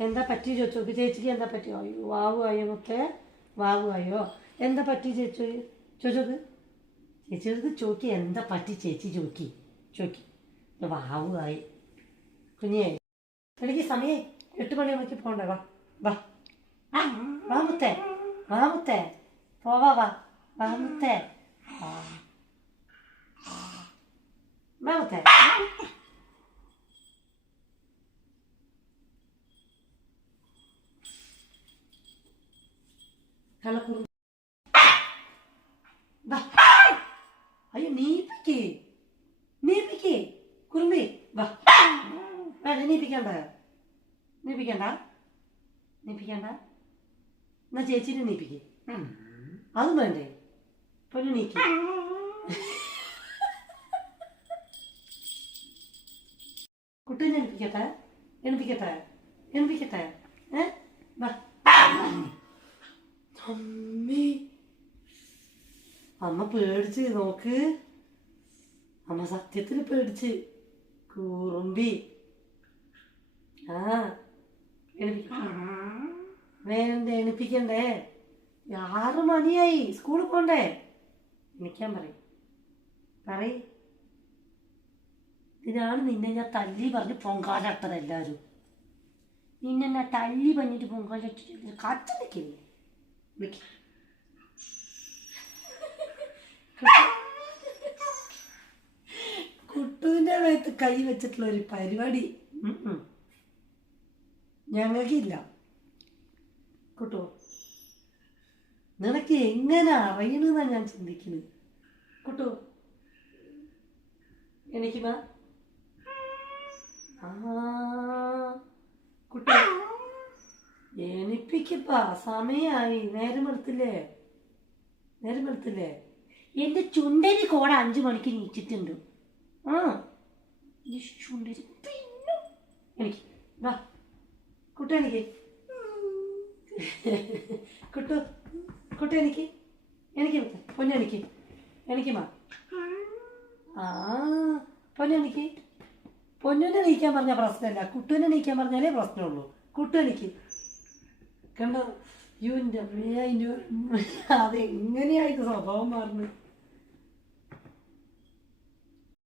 എന്താ പറ്റി ചോദിച്ചു? ചേച്ചിക്ക് എന്താ പറ്റി? അയ്യോ വാവു ആയോ മുത്തേ വാവു ആയോ? എന്താ പറ്റി ചേച്ചു? ചോദിച്ചോക്ക് ചേച്ചിയോട് ചോക്കി എന്താ പറ്റി ചേച്ചി? ചോക്കി ചോക്കി വാവു ആയി. കുഞ്ഞേ എനിക്ക് സമയം എട്ട് മണിയാകുമ്പോഴേക്ക് പോകണ്ടേ വാ വാ. വാ മുത്തേ വാ പോവാ വാ വാ മുത്തേ. ആ. വാ മുത്തേ. കള്ളക്കുറു അയ്യോ നീപ്പിക്കേ. നീപ്പിക്കേ. കുറുമ്പി വാ. വേണ്ട നീപ്പിക്കണ്ട. നീപ്പിക്കണ്ട. നീപ്പിക്കണ്ട. എന്നാ ചേച്ചിനെ നീപ്പിക്കേ. അതും വേണ്ടേ. പൊന്നു നീക്കി. കുട്ടീനെ എണിപ്പിക്കട്ടെ എണിപ്പിക്കട്ടെ എണിപ്പിക്കട്ടെ ഏ വാ അമ്മേ അമ്മ പേടിച്ച് നോക്ക്. അമ്മ സത്യത്തിൽ പേടിച്ച്. കൂറുമ്പി. ആ വേണ്ട എണിപ്പിക്കണ്ടേ? ആറ് മണിയായി. സ്കൂളിൽ പോണ്ടേ? എണിക്കാൻ പറയും. പറയ. ഇതാണ് നിന്നെ ഞാൻ തല്ലി പറഞ്ഞ് പൊങ്കാലട്ടത് എല്ലാവരും. നിന്നെ ഞാൻ തല്ലി പറഞ്ഞിട്ട് പൊങ്കാലിട്ടിട്ട് കാറ്റ് നിൽക്കില്ലേ? വിളിക്ക് മേത്ത് കൈ വെച്ചിട്ടുള്ള ഒരു പരിപാടി. ഞങ്ങൾക്കില്ല. കുട്ടു നിനക്ക് എങ്ങനെ അറിയണമെന്നാണ് ഞാൻ ചിന്തിക്കുന്നത് കുട്ടോ എനിക്ക് മാ. ആ കുട്ടു എനിപ്പിക്കപ്പാ സമയായി. നേരം എടുത്തില്ലേ നേരം എടുത്തില്ലേ എന്റെ ചുണ്ടരി കോട അഞ്ചു മണിക്ക് നീച്ചിട്ടുണ്ട്. ആ. ഈ ചുണ്ടരി പിന്നെ? എനിക്ക്. വാ കുട്ടു എനിക്ക്. കുട്ടു കുട്ടു എനിക്ക്. എനിക്ക് പൊന്നെനിക്ക് എനിക്ക്. മാ. ആ പൊന്നെനിക്ക് പൊന്നിനെ നീക്കാൻ പറഞ്ഞ പ്രശ്നമല്ല. കുട്ടുവിനെ നീക്കാൻ പറഞ്ഞാലേ പ്രശ്നമുള്ളൂ. കുട്ടു എനിക്ക്. കണ്ടോ? യുവിന്റെ അതെങ്ങനെയായിട്ട് സ്വഭാവം മാറുന്നത്?